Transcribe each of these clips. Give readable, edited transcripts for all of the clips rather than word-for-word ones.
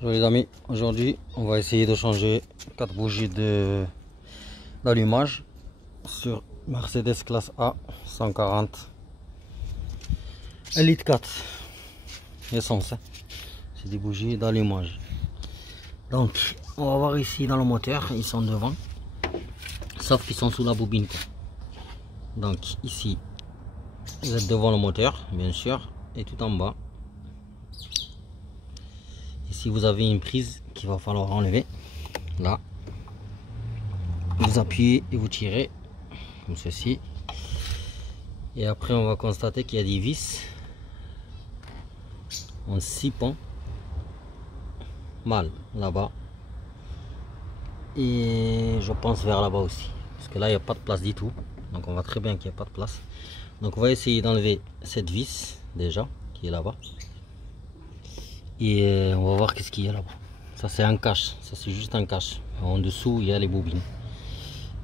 Bonjour les amis, aujourd'hui on va essayer de changer 4 bougies d'allumage sur Mercedes classe A 140 Elite 4 essence, hein. C'est des bougies d'allumage. Donc on va voir ici dans le moteur, ils sont devant, sauf qu'ils sont sous la bobine, quoi. Donc ici vous êtes devant le moteur bien sûr, et tout en bas ici vous avez une prise qu'il va falloir enlever. Là vous appuyez et vous tirez comme ceci, et après on va constater qu'il y a des vis en 6 ponts mal là-bas, et je pense vers là-bas aussi, parce que là il n'y a pas de place du tout, donc on voit très bien qu'il n'y a pas de place. Donc on va essayer d'enlever cette vis déjà qui est là-bas, et on va voir qu'est-ce qu'il y a là-bas. Ça c'est un cache, ça c'est juste un cache. En dessous il y a les bobines.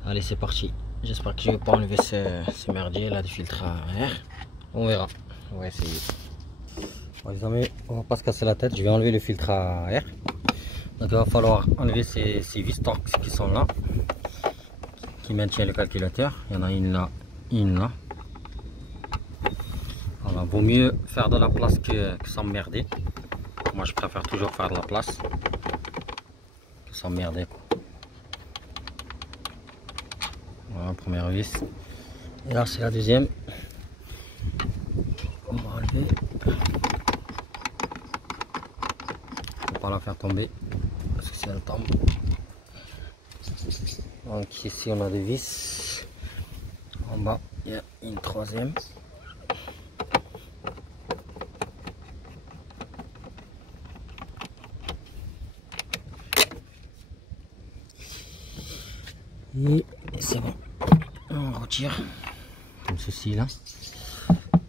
Allez, c'est parti. J'espère que je vais pas enlever ce merdier là du filtre à air. On verra, on va essayer. Bon, les amis, on va pas se casser la tête, je vais enlever le filtre à air. Donc il va falloir enlever ces vis Torx qui sont là, qui maintiennent le calculateur. Il y en a une là, une là. Voilà, vaut mieux faire de la place que s'emmerder. Moi je préfère toujours faire de la place que s'emmerder, quoi. Voilà, première vis. Et là c'est la deuxième. On va enlever. Faut pas la faire tomber, parce que si elle tombe. Donc ici on a des vis. En bas il y a une troisième. Et c'est bon, on retire comme ceci là.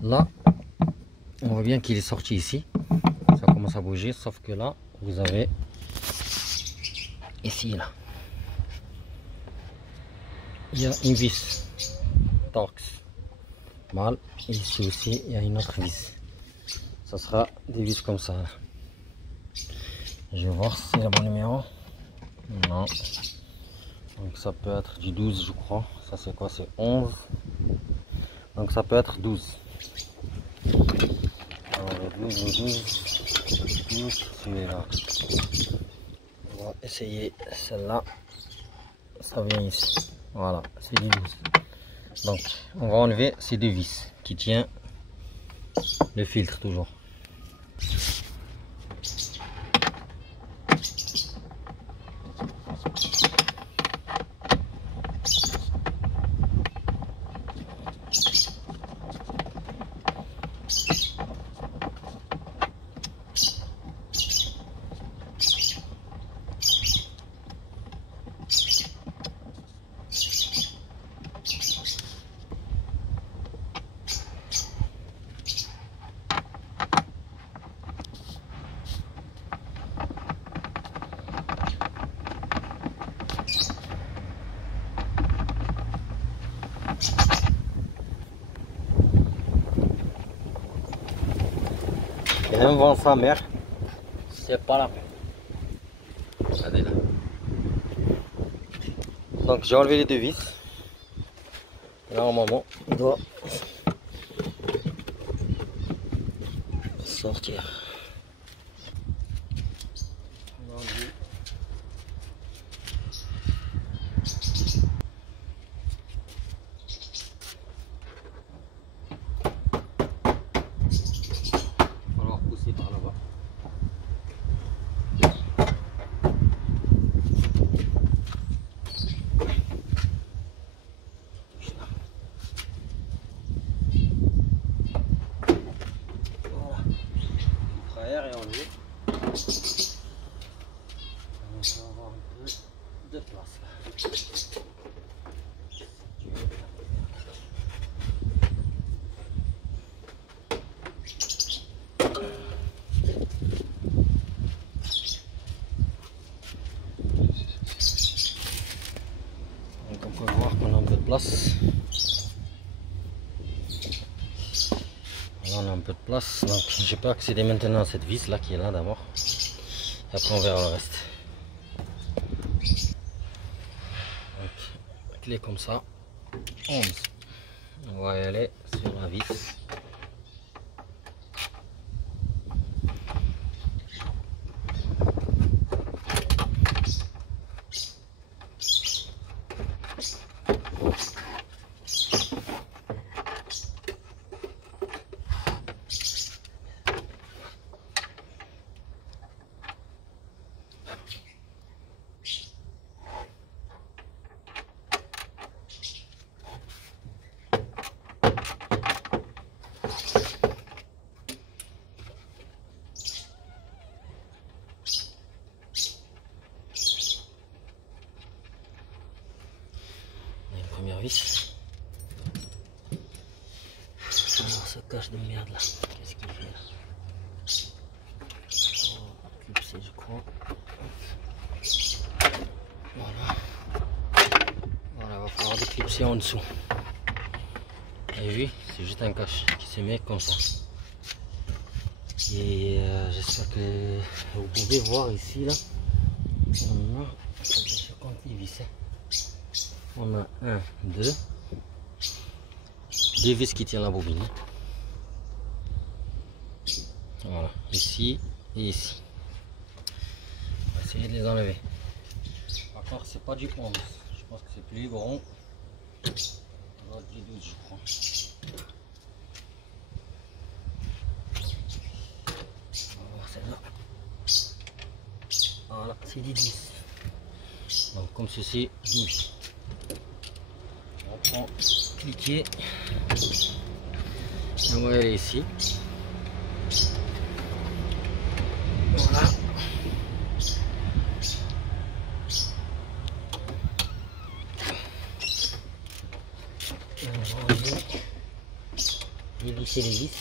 Là on voit bien qu'il est sorti ici, ça commence à bouger, sauf que là vous avez ici là il y a une vis Torx mal, et ici aussi il y a une autre vis. Ça sera des vis comme ça là. Je vais voir si c'est le bon numéro. Non. Donc ça peut être du 12 je crois. Ça c'est quoi? C'est 11. Donc ça peut être 12. Alors le 12, celui-là. On va essayer celle-là. Ça vient ici. Voilà, c'est du 12. Donc on va enlever ces deux vis qui tiennent le filtre toujours. Et même vent sa mère, c'est pas la peine. Regardez là. Donc j'ai enlevé les deux vis. Là normalement il doit sortir. Par là-bas. Voilà. Le air est enlevé. On va avoir un peu de place là. place. Là on a un peu de place, donc j'ai pas accédé maintenant à cette vis là qui est là d'abord. Et après on verra le reste. Donc, clé comme ça, 11. On va y aller sur la vis. Première vis. Alors ce cache de merde là, qu'est-ce qu'il fait là? Oh, clipser je crois. Voilà. Voilà, il va falloir déclipser en dessous. Vous avez vu, c'est juste un cache qui se met comme ça. Et j'espère que vous pouvez voir ici là. On a, je compte les vis. On a 1, 2 vis qui tiennent la bobine. Voilà, ici et ici. On va essayer de les enlever. Par contre, c'est pas du 11. Je pense que c'est plus grand. Ça doit être du 12, je crois. On va voir celle-là. Voilà, c'est du 10. Donc, comme ceci, 12. On prend, cliquer, et on va aller ici. Voilà. Et on va enlever, dévisser les vis.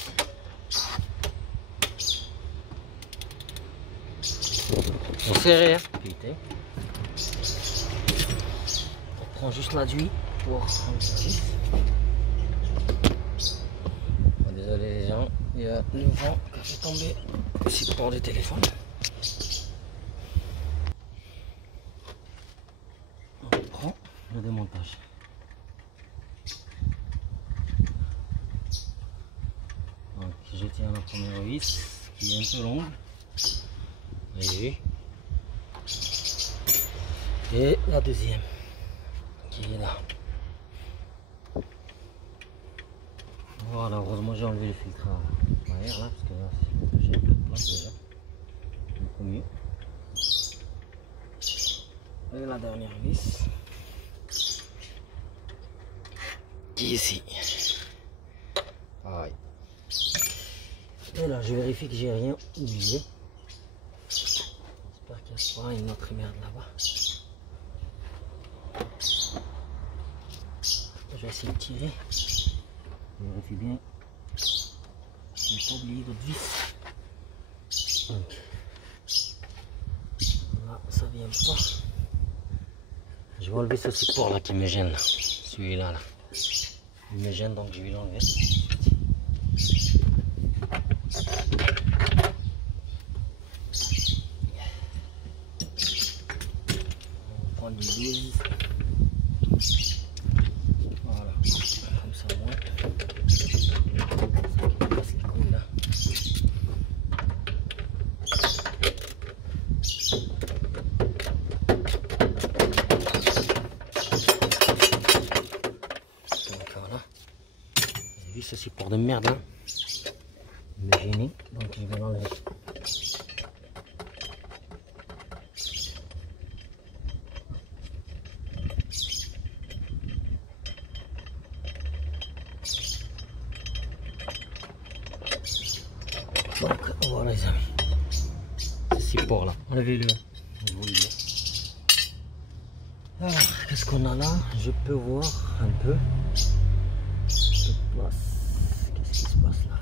On serre, putain. On prend juste l'aduit pour enlever la vis. Oh, désolé les gens, il y a le vent qui a fait tomber le support du téléphone. On prend le démontage. Donc je tiens la première vis qui est un peu longue. Vous avez vu? Et la deuxième qui est là. Voilà, heureusement j'ai enlevé le filtre à air là, parce que là j'ai un peu de place déjà. Beaucoup mieux. Et la dernière vis qui est ici. Pareil. Et là je vérifie que j'ai rien oublié. J'espère qu'il n'y a pas une autre merde là-bas. Je vais essayer de tirer. Vérifie bien. Je n'ai pas oublié d'autres vis. Donc, là, ça vient pas. Je vais enlever ce support là qui me gêne. Celui-là, là. Il me gêne donc je vais l'enlever. On va prendre du 12. Voilà, comme ça moi. Passe les couilles là. Donc voilà. Vous avez vu ce support de merde là? Il me gêne, donc je vais l'enlever. Donc voilà les amis, ce support là, enlevez-le. Alors qu'est-ce qu'on a là? Je peux voir un peu de place. Qu'est-ce qui se passe là?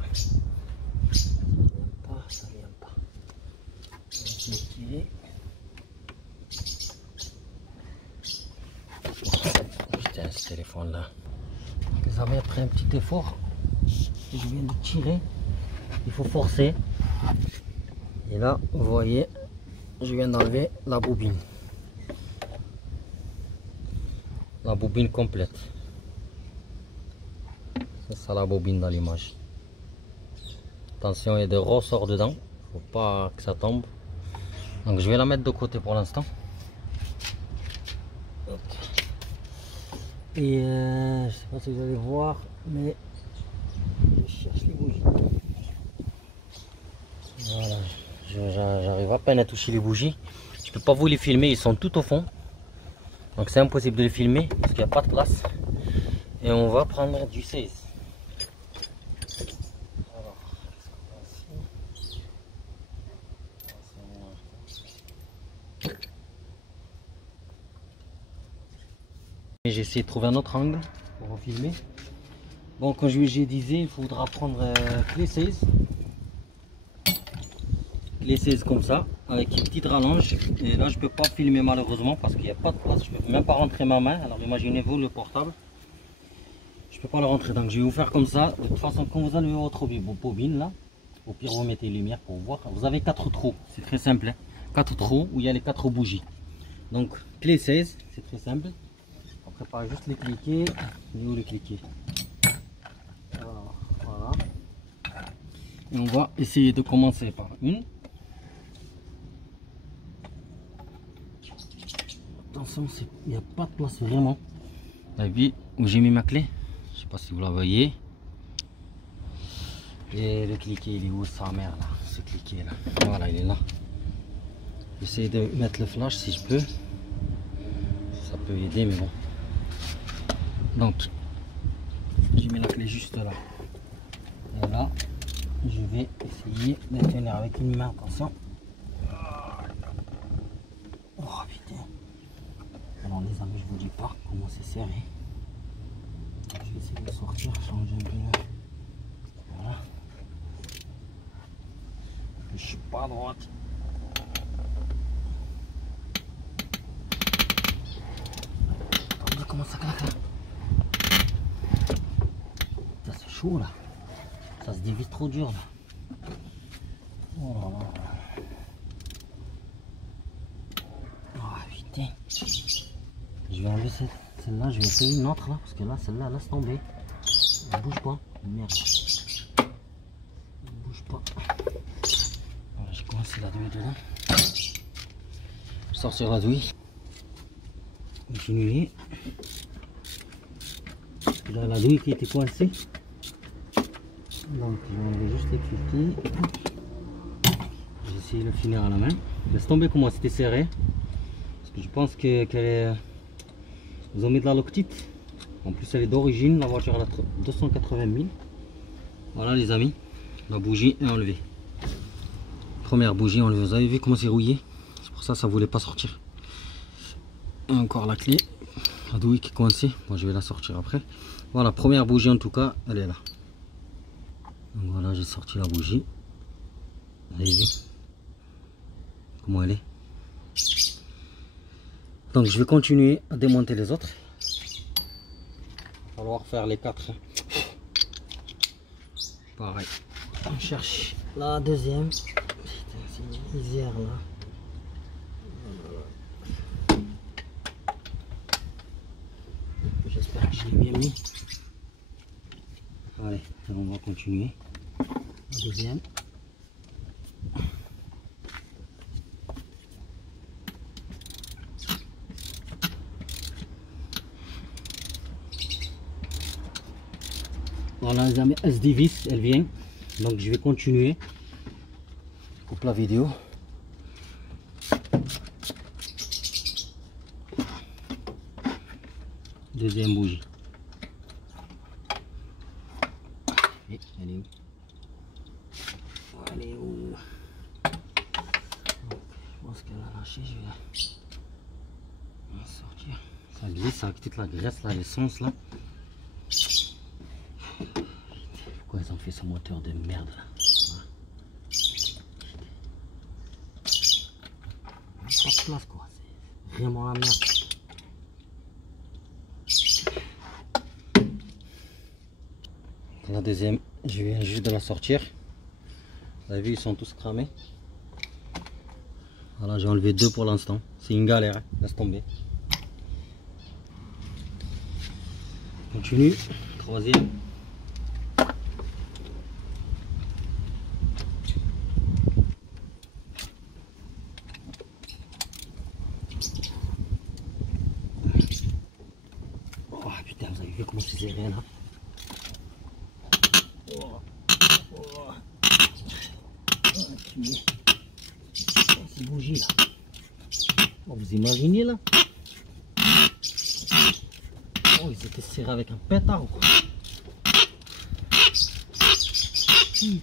Ça vient pas. On va essayer de tirer. Putain, ce téléphone là. Les amis, après un petit effort, je viens de tirer, il faut forcer. Et là, vous voyez, je viens d'enlever la bobine. La bobine complète. C'est ça la bobine dans l'image. Attention, il y a des ressorts dedans, faut pas que ça tombe. Donc je vais la mettre de côté pour l'instant. Et je sais pas si vous allez voir, mais je cherche les bougies. Voilà, j'arrive à peine à toucher les bougies. Je peux pas vous les filmer, ils sont tout au fond. Donc c'est impossible de les filmer parce qu'il n'y a pas de place. Et on va prendre du 16. Alors, j'ai essayé de trouver un autre angle pour filmer. Bon, comme je disais, il faudra prendre clé 16. Les 16 comme ça, avec une petite rallonge. Et là, je peux pas filmer malheureusement parce qu'il n'y a pas de place. Je peux même pas rentrer ma main. Alors imaginez-vous le portable. Je peux pas le rentrer. Donc je vais vous faire comme ça. De toute façon, quand vous enlevez votre bobine là, au pire vous mettez lumière pour voir. Vous avez 4 trous. C'est très simple. Hein. 4 trous où il y a les 4 bougies. Donc clé 16, c'est très simple. On prépare juste les cliquer. Et où les cliquer. Voilà. Et on va essayer de commencer par une. Attention, il n'y a pas de place vraiment. Et puis où j'ai mis ma clé, je sais pas si vous la voyez. Et le cliquet, il est où sa mère là, ce cliquet là. Voilà, il est là. J'essaie de mettre le flash si je peux. Ça peut aider, mais bon. Donc, j'ai mis la clé juste là. Et là, je vais essayer de tenir avec une main. Attention. Oh putain. Alors les amis, je vous dis pas comment c'est serré. Je vais essayer de sortir, changer un peu. Voilà. Je suis pas à droite. Attendez comment ça claque là. Ça c'est chaud là. Ça se dévisse trop dur là. Oh là là. Oh putain. Je vais enlever celle-là, je vais essayer une autre là, parce que là, celle-là, laisse tomber. Elle bouge pas. Merde. Elle bouge pas. Voilà, j'ai commencé la douille dedans. Je sors sur la douille. Continuer. Là, la douille qui était coincée. Donc, je vais enlever juste les cliquets. J'ai essayé de le finir à la main. Laisse tomber comment c'était serré. Parce que je pense qu'elle est. Ils ont mis de la Loctite. En plus, elle est d'origine. La voiture elle a 280 000. Voilà, les amis. La bougie est enlevée. Première bougie enlevée. Vous avez vu comment c'est rouillé? C'est pour ça que ça ne voulait pas sortir. Et encore la clé. La douille qui est coincée. Bon, je vais la sortir après. Voilà, première bougie en tout cas, elle est là. Donc voilà, j'ai sorti la bougie. Vous avez vu comment elle est? Donc je vais continuer à démonter les autres. Il va falloir faire les 4. Pareil. On cherche la deuxième. Putain, c'est une misère là. J'espère que je l'ai bien mis. Allez, on va continuer. La deuxième. Voilà les amis, elle se dévisse, elle vient. Donc je vais continuer. Je coupe la vidéo. Deuxième bougie. Et elle est où? Elle est où? Donc, je pense qu'elle a lâché, je vais la sortir. Ça glisse avec toute la graisse là, l'essence là. Pourquoi ils ont fait ce moteur de merde là? Pas de place quoi, c'est vraiment la merde. La deuxième, je viens juste de la sortir. Vous avez vu, ils sont tous cramés. Voilà, j'ai enlevé 2 pour l'instant. C'est une galère, hein. Laisse tomber. Continue. Troisième. Oh putain, vous avez vu comment c'est serré là. Ces bougies là. Oh, vous imaginez là? Oh, ils étaient serrés avec un pétard ou quoi? Putain.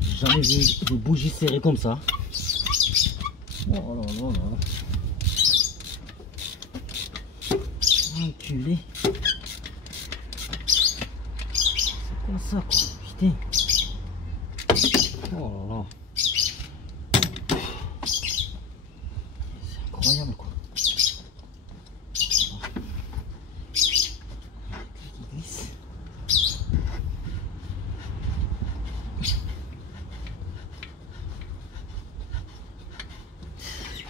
J'ai jamais vu de bougies serrées comme ça. Oh là là là. Enculé. C'est quoi ça quoi? Putain. Oh là là. C'est incroyable quoi.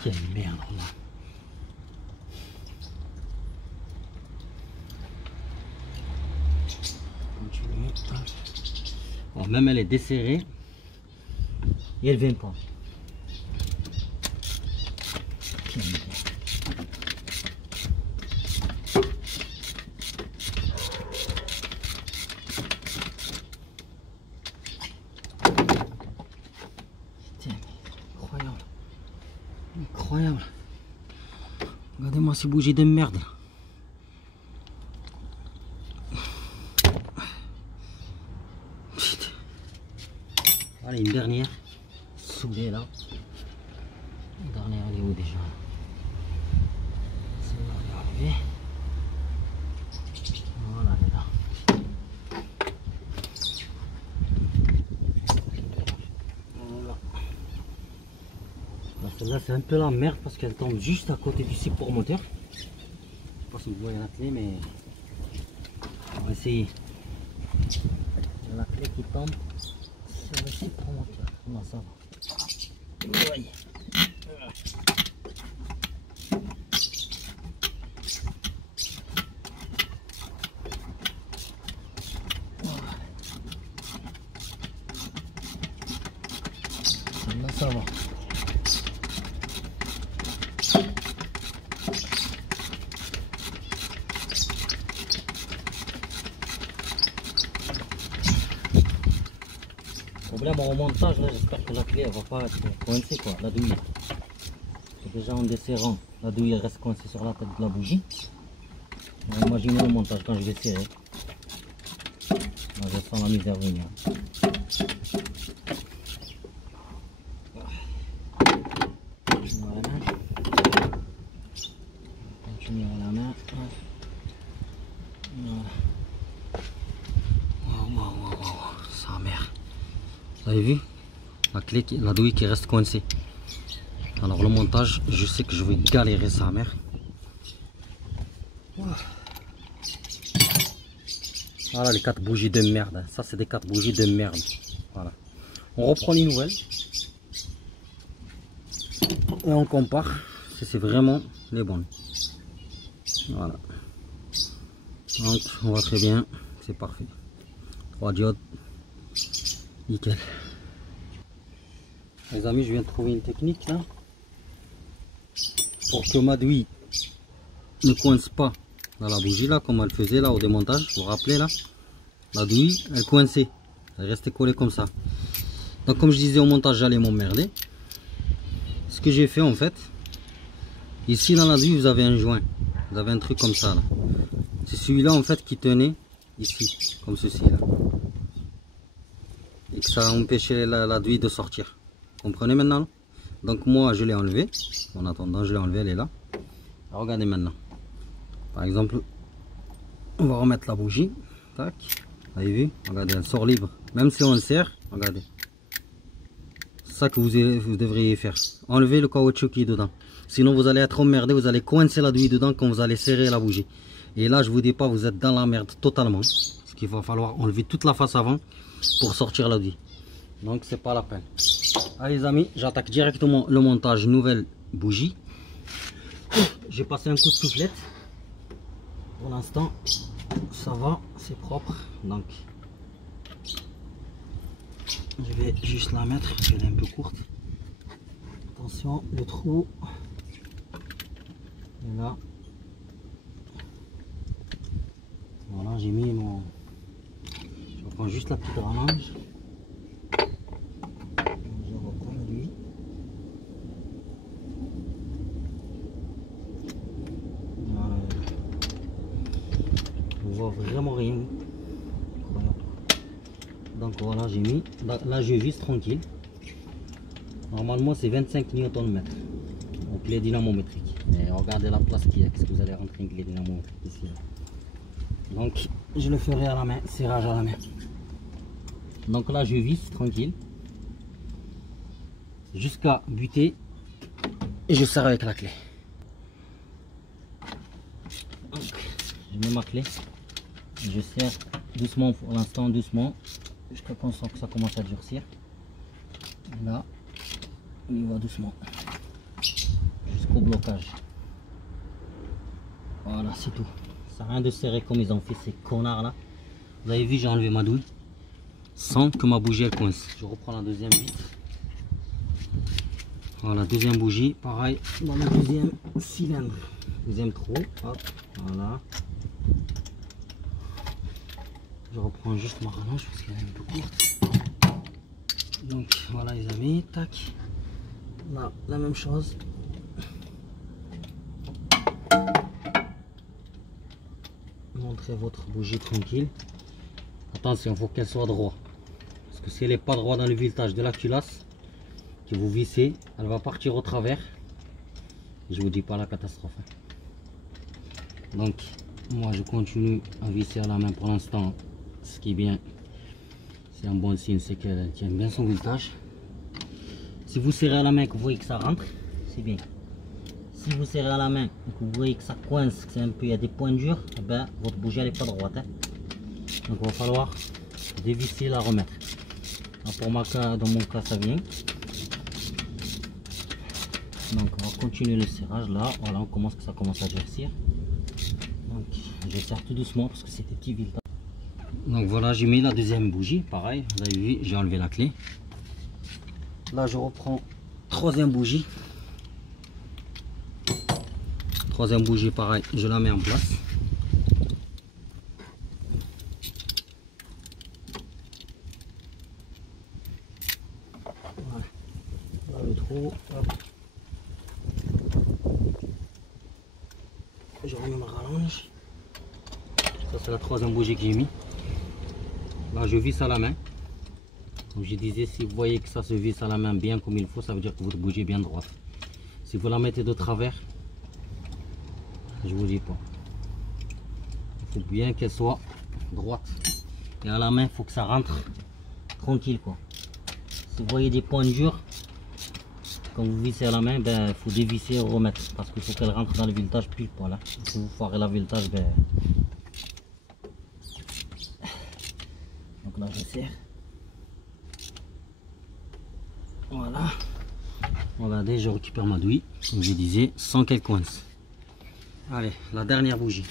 Quelle merde là. Bon, même elle est desserrée et elle vient pas. Quelle merde. Putain, incroyable. Incroyable. Regardez-moi ces bougies de merde là. Putain. Allez, une dernière. Soudée là. Une dernière, elle est où déjà? Celle-là, elle est enlevée. Voilà, elle est là. Voilà. Celle-là, c'est un peu la merde parce qu'elle tombe juste à côté du support moteur. Je sais pas si vous voyez la clé, mais on va essayer. Il y a la clé qui tombe sur le support moteur. Non, ça va. Oui. Là, ça va. Problème au montage, là, j'espère que la clé elle va pas être coincée quoi, la douille. Déjà en desserrant, la douille elle reste coincée sur la tête de la bougie. Imaginez au montage quand je vais serrer. Là, je sens la misère venir. Voilà. Continue à la main. Voilà. Wow, sa mère. Vous avez vu la clé, la douille qui reste coincée. Alors le montage, je sais que je vais galérer sa mère. Voilà les 4 bougies de merde. Ça c'est des 4 bougies de merde. Voilà. On reprend les nouvelles. Et on compare si c'est vraiment les bonnes. Voilà. Donc on voit très bien. C'est parfait. 3 diodes. Nickel. Les amis, je viens de trouver une technique là. Pour que ma douille ne coince pas dans la bougie là, comme elle faisait là au démontage. Vous vous rappelez là, la douille elle coinçait, elle restait collée comme ça. Donc comme je disais au montage, j'allais m'emmerder. Ce que j'ai fait en fait, ici dans la douille vous avez un joint, vous avez un truc comme ça là. C'est celui-là en fait qui tenait ici, comme ceci là, et que ça empêchait la douille de sortir. Vous comprenez maintenant là? Donc moi je l'ai enlevé, en attendant je l'ai enlevé, elle est là. Alors, regardez maintenant, par exemple on va remettre la bougie, tac, vous avez vu, regardez elle sort libre, même si on le serre, regardez. C'est ça que vous devriez faire, enlever le caoutchouc qui est dedans, sinon vous allez être emmerdé, vous allez coincer la douille dedans quand vous allez serrer la bougie. Et là, je vous dis pas, vous êtes dans la merde totalement. Parce qu'il va falloir enlever toute la face avant pour sortir la douille. Donc, c'est pas la peine. Allez les amis, j'attaque directement le montage nouvelle bougie. J'ai passé un coup de soufflette. Pour l'instant, ça va, c'est propre. Donc, je vais juste la mettre. Elle est un peu courte. Attention, le trou. Et là. Voilà, j'ai mis mon... Je reprends juste la petite rallonge. Je reprends lui. Voilà. On voit vraiment rien. Voilà. Donc voilà, j'ai mis. Là, je vise tranquille. Normalement, c'est 25 Nm. Donc clé dynamométrique. Mais regardez la place qu'il y a. Qu'est-ce que vous allez rentrer une clé dynamométrique ici? Donc je le ferai à la main, serrage à la main. Donc là, je visse tranquille jusqu'à buter et je serre avec la clé. Donc, je mets ma clé, je serre doucement pour l'instant, doucement, jusqu'à qu'on sent que ça commence à durcir. Et là, on y va doucement jusqu'au blocage. Voilà, c'est tout. Ça n'a rien de serrer comme ils ont fait ces connards là. Vous avez vu, j'ai enlevé ma douille sans que ma bougie elle coince. Je reprends la deuxième vite. Voilà, deuxième bougie, pareil dans le deuxième cylindre, deuxième trou. Hop, voilà. Je reprends juste ma rallonge parce qu'elle est un peu courte. Donc voilà les amis, tac. Là, la même chose. Montrez votre bougie tranquille. Attention, il faut qu'elle soit droite. Parce que si elle n'est pas droite dans le filetage de la culasse, que vous vissez, elle va partir au travers. Je vous dis pas la catastrophe. Donc, moi je continue à visser à la main pour l'instant. Ce qui est bien, c'est un bon signe, c'est qu'elle tient bien son filetage. Si vous serrez à la main, que vous voyez que ça rentre, c'est bien. Si vous serrez à la main et que vous voyez que ça coince, que c'est un peu, il y a des points durs, eh ben, votre bougie elle n'est pas droite. Hein. Donc il va falloir dévisser, la remettre. Alors, dans mon cas, ça vient. Donc on va continuer le serrage là. Voilà, ça commence à durcir. Donc je serre tout doucement parce que c'est des petits villes. Donc voilà, j'ai mis la deuxième bougie, pareil. Vous avez vu, j'ai enlevé la clé. Là je reprends troisième bougie. Troisième bougie, pareil, je la mets en place. Voilà. Là le trou, hop. Je remets ma rallonge. Ça c'est la troisième bougie que j'ai mis. Là je visse à la main. Comme je disais, si vous voyez que ça se visse à la main bien comme il faut, ça veut dire que votre bougie est bien droite. Si vous la mettez de travers, je vous dis pas. Il faut bien qu'elle soit droite. Et à la main, il faut que ça rentre tranquille quoi. Si vous voyez des points durs, quand vous vissez à la main, ben, il faut dévisser et remettre. Parce qu'il faut qu'elle rentre dans le filetage pile poil. Hein. Si vous foirez la filetage, ben... Donc là, je serre. Voilà. Regardez, je récupère ma douille, comme je disais, sans qu'elle coince. Allez, la dernière bougie.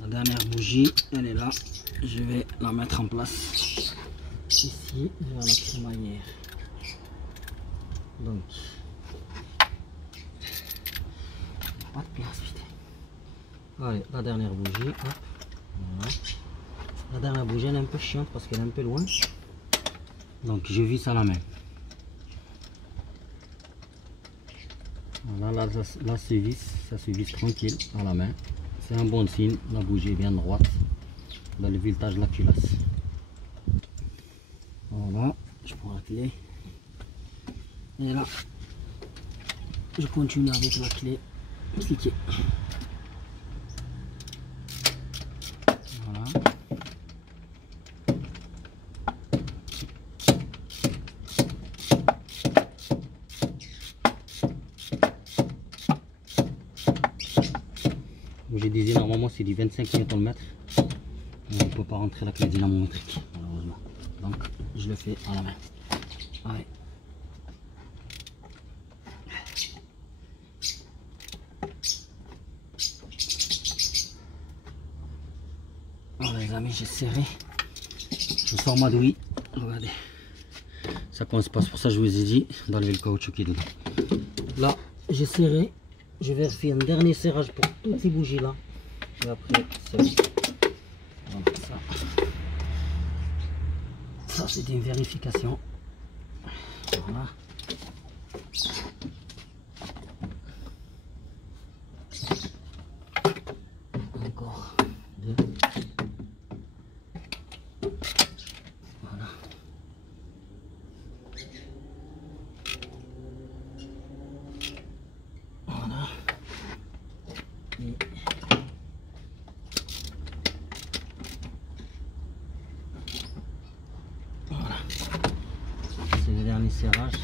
La dernière bougie, elle est là. Je vais la mettre en place. Ici, vers la crémaillère. Donc, pas de place, putain. Allez, la dernière bougie. Hop. Voilà. La dernière bougie, elle est un peu chiante parce qu'elle est un peu loin. Donc, je visse à la main. Voilà, là, ça se visse tranquille à la main. C'est un bon signe, la bougie est bien droite dans le filetage de la culasse. Voilà, je prends la clé. Et là, je continue avec la clé cliquée. Voilà. J'ai dit normalement c'est du 25 Nm. On ne peut pas rentrer la clé dynamométrique malheureusement. Donc je le fais à la main. Allez. Voilà les amis, j'ai serré. Je sors ma douille. Regardez. Ça coince pas, c'est pour ça que je vous ai dit d'enlever le caoutchouc qui est dedans. Là, j'ai serré. Je vérifie un dernier serrage pour toutes ces bougies là. Et après, c'est bon. Voilà, ça c'est une vérification. Voilà. Encore deux. Voilà. Voilà. Et voilà. C'est le dernier serrage.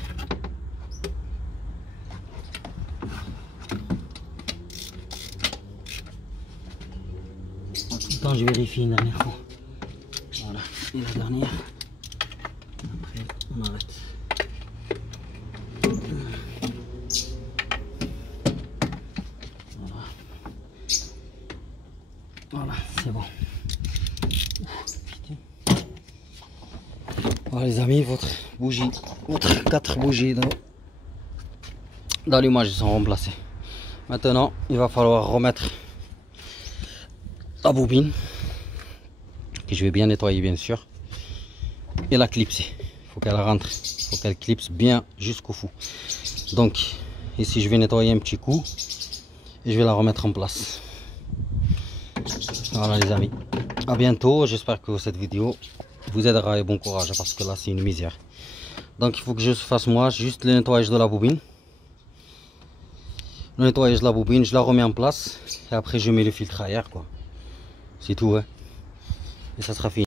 En tout temps, je vérifie une dernière fois. Voilà. Et la dernière. Après, on arrête. Voilà. Voilà, c'est bon. Voilà les amis, votre 4 bougies d'allumage sont remplacées. Maintenant, il va falloir remettre la bobine, que je vais bien nettoyer bien sûr, et la clipser. Il faut qu'elle rentre, il faut qu'elle clipse bien jusqu'au fond. Donc ici je vais nettoyer un petit coup et je vais la remettre en place. Voilà les amis, à bientôt. J'espère que cette vidéo vous aidera et bon courage, parce que là c'est une misère. Donc il faut que je fasse moi juste le nettoyage de la bobine. Le nettoyage de la bobine, je la remets en place et après je mets le filtre à air quoi. C'est tout, hein. Et ça sera fini.